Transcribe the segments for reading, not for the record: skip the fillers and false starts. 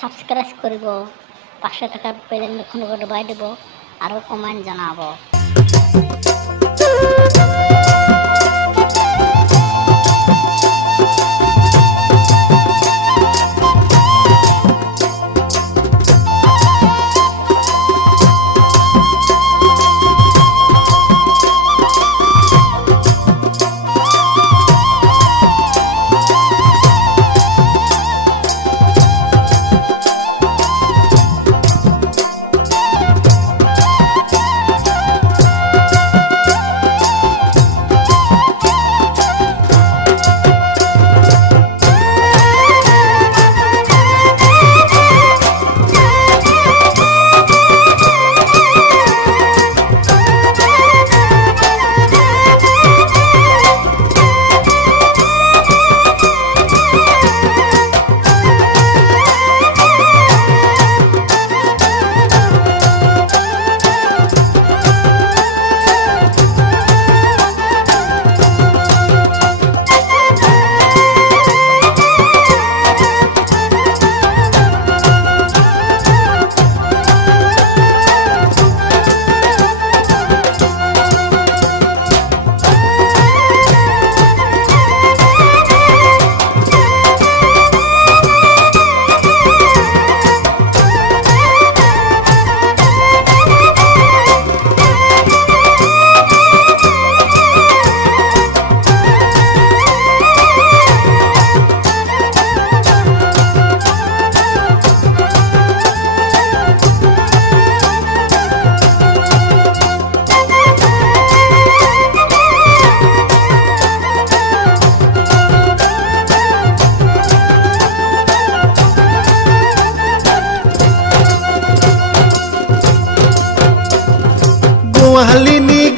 Subscribe কৰিব, পাশে থকা বেল আইকনখন দবাই দিব আৰু কমেণ্ট জনাব।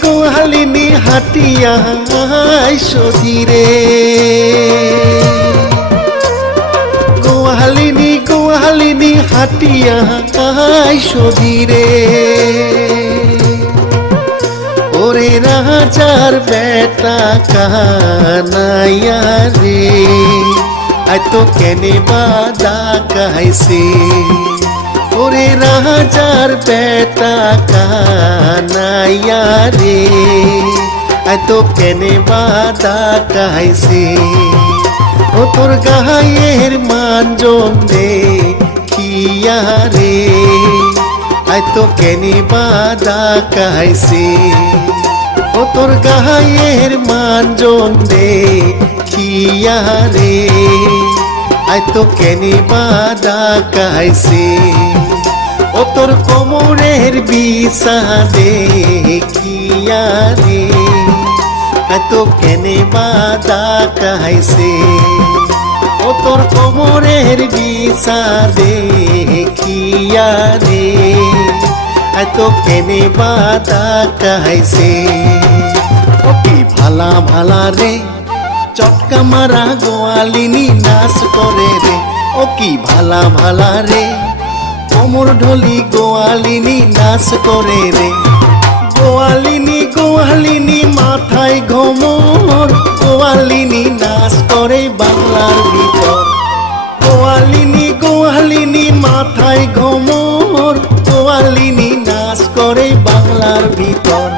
গোহালিনী হাতিয়া সধীরে গোহালিনী হাতিয়া সধীরে ওরে রাজার বেটা কানাইয়া রে আই তো কেনে বাদা কাইছে ওরে রাজার বেটা কানাইয়া রে এত কেনে বাদা কাইছে ও তোর গায়ের মানজন রে খিয়া রে এত কেনে বাদা কাইছে ও তোর গায়ের মানজন রে খিয়া রে এত কেনে বাদা কাইছে ও তোর কোমরের বিষাদে কিয়া রে এত কেনে বাদা কাইছে ও তোর কোমরের বিষাদে কিয়া রে এত কেনে বাদা কাইছে ও কি ভালা ভালা রে চটকা মারা গোয়ালিনী নাচ করে রে ও কি ভালা ভালা রে কোমর ঢলি গোয়ালিনী নাচ করে রে গোয়ালিনী মাথায় ঘোমর গোয়ালিনী নাচ করে বাংলার ভিতর গোয়ালিনী মাথায় ঘোমর গোয়ালিনী নাচ করে বাংলার ভিতর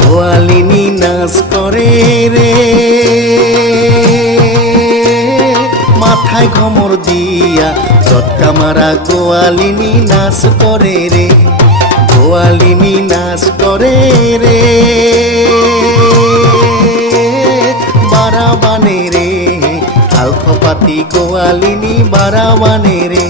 গোয়ালিনী নাচ করে রে মাথায় ঘমর দিয়া চটকা মারা গোয়ালিনী নাচ করে রে গোয়ালিনী নাচ করে রে বারাবানে রে আলখপাতি গোয়ালিনী বারাবানে রে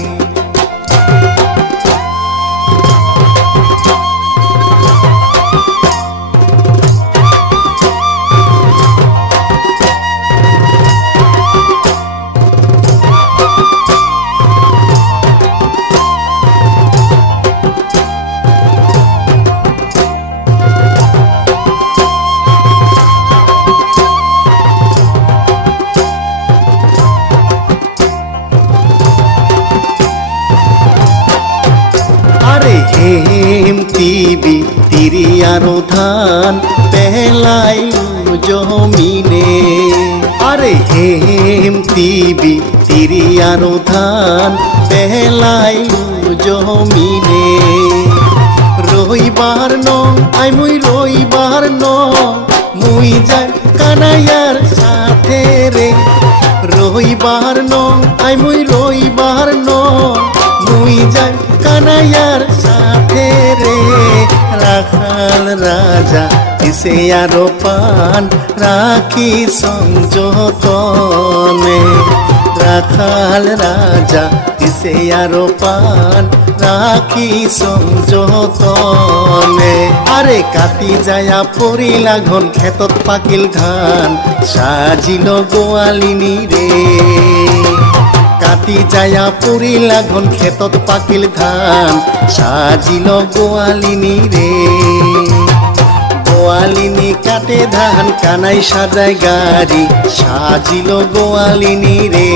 হেমতিবি তিরিয়ানো ধান পেলাইলু জমিনে আরে হেমতিবি তিরি আরো ধান পেলাইলু জমিনে রইবার নং আই মুই রইবার নং মুই যাই কানাইয়ার সাথে রে রইবার নং আই মুই রইবার নং মুই যাই কানাইয়ার সাথে রে রাখাল রাজা দিছে আরো পান রাখি সংযতনে রাখাল রাজা দিছে আরো পান রাখি সংযতনে আরে কাটি যায়া পরিলা ঘন ক্ষেতত পাকিল ধান সাজিল গোয়ালিনী রে কাটি যায়া পরিলা ঘন ক্ষেতত পাকিল ধান সাজিল গোয়ালিনী রে গোয়ালিনী কাটে ধান কানাই সাজায় গাড়ি সাজিল গোয়ালিনী রে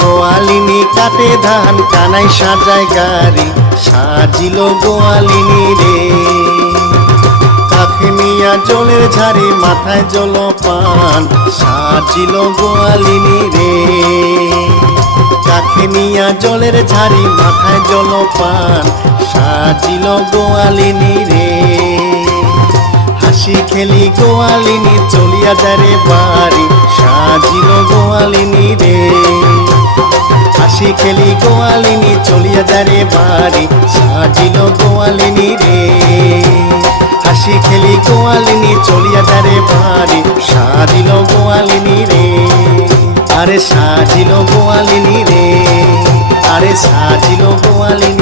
গোয়ালিনী কাটে ধান কানাই সাজায় গাড়ি সাজিল গোয়ালিনী রে কাকে নিয়া জলের ঝাড়ি মাথায় জল পান সাজিল গোয়ালিনী রে কাকে নিয়া জলের ঝাড়ি মাথায় জল পান সাজিল গোয়ালিনী রে হাসি খেলি গোয়ালিনী চলিয়া যায় রে বাড়ি সাজিল গোয়ালিনী রে হাসি খেলি গোয়ালিনী চলিয়া যায় রে বাড়ি সাজিল গোয়ালিনী রে হাসি খেলি গোয়ালিনী চলিয়া যায় রে বাড়ি সাজিল গোয়ালিনী রে আরে সাজিল গোয়ালিনী রে আরে সাজিল গোয়ালিনী